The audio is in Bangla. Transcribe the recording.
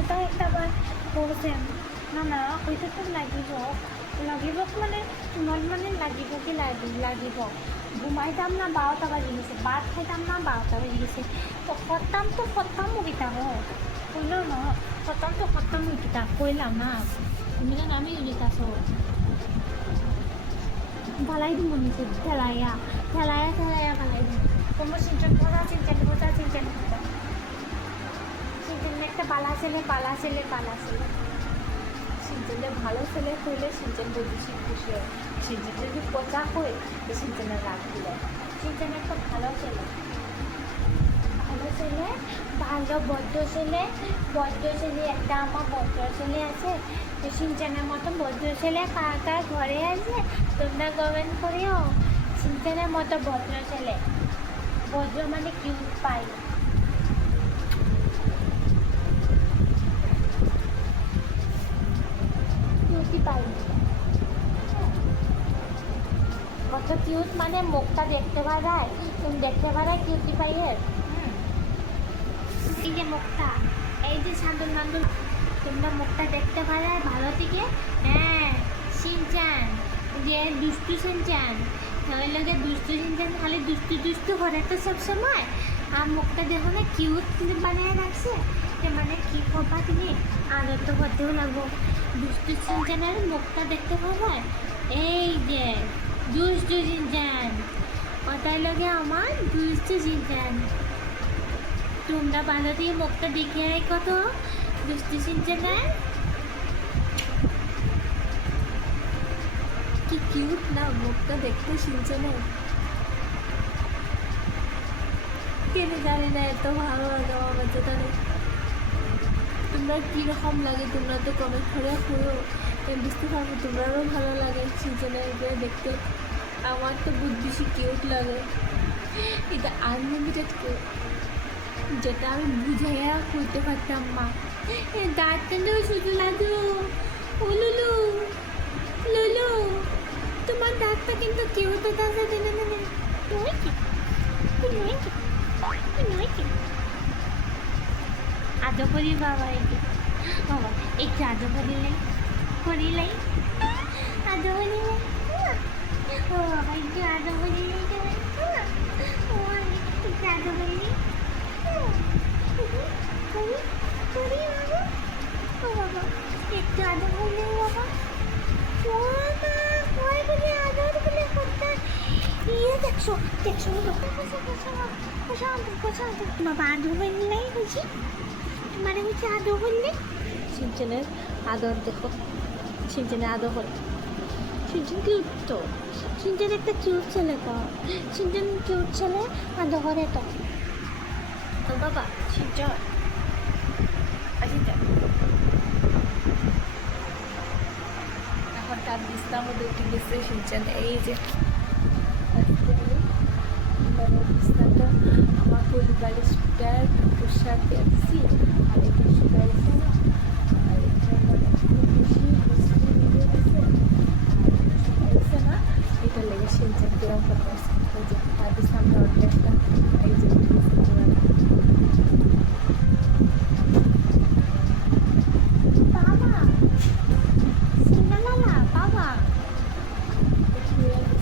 এটা একটা বার পড়ছে না ওইটাতো লাগিব মানে তোমার মানে লাগিব কি লাগিব ঘুমাইতাম না 12টা বাজি গেছে ভাত খাইতাম না 12টা বাজি গেছে তো খতম উঠিতা কইল ন খতম উঠিতা কইলাম না তুমি যেন আমি উঠিতাছ ঢালাই দিব নিচে ঠেলাইয়া ঢালাই দিব তোমার সিনচান সিনচান একটা বালা ছেলে সিনচানের ভালো ছেলে হইলে সিনচান বেশি খুশি হয় সিনচান যদি পচা হয় তো সিনচানের রাগ দিল সিনচান একটা ভালো ছেলে ভালো বদ্ধ ছেলে একটা আমার বদ্ধ ছেলে আছে তো সিনচানের মতো বদ্ধ ছেলে কার ঘরে আছে তোমরা কমেন্ট করিও সিনচানের মতো ভদ্র ছেলে ভদ্র মানে কিউট পাই কিউটি পাই কত কিউট মানে মুখটা দেখতে পারায় তুমি দেখতে পারায় কিউটি পাইয়ের এই যে মুখটা এই যে সান্দুল মান্দুল তোমরা মুখটা দেখতে পারায় ভালো থেকে হ্যাঁ সিনচান যে দুষ্টু সিনচান ওই লোকে দুষ্টু সিনচান খালি দুষ্টু করে তো সবসময় আর মুখটা দেখো না কিউট কিন্তু বানিয়ে রাখছে মানে কী করবা তুমি আদর তো করতেও লাগবো দুষ্টু সিনচানের মুখটা দেখতে পারায় এই যে দুষ্টু সিনচান ওটাই লোকে আমার দুষ্টু সিনচান তোমরা ভালো দিয়ে মুখটা দেখে কত দুষ্টু সিনচানের কি কিউট না মুখটা দেখতে সিনচানের কেন জানি না এত ভালো লাগে আমার বাচ্চাটা তোমরা কীরকম লাগে তোমরা তো কমেন্ট করে হয়েও বুঝতে পারবো তোমরারও ভালো লাগে সিনচানের দেখতে আমার তো বহুত বেশি কিউট লাগে এটা আনলিমিটেড কিউট যেটা আমি বুঝাইয়া করতে পারতাম মা দাঁত কেন্দ্র শুধু লাদু ও লুলু তোমার দাঁতটা কিন্তু কেউ তো তার সাথে আদো করি বাবা একটু আদো করিলাই আদো করিলাই ও বাবা একটু আদো করিলাই একটু আদো করিলাই করি বাবা একটু আদো করিলাই বাবা দেখছো বাবা আদর করলেই হয়েছি মানে হচ্ছে আদর করলে সিনচানের আদর দেখো সিনচানের আদর করে সিনচান কিউট তো সিনচান একটা কিউট ছেলে তো সিনচান কিউট ছেলে আদর করে তো বাবা সিনচান এখন তার বিছনার মধ্যে উঠে গেছে সিনচান এই যে বিছনাটা আমার পরিবারের পোশাক দেখছি